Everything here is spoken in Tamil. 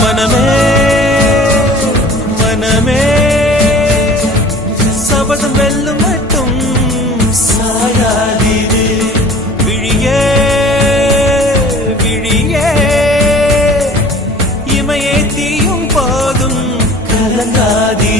மனமே மனமே சபதம் வெல்லும் மட்டும் சாயாதீது விழியே விழியே இமையே தீயும் போதும் கலங்காதீ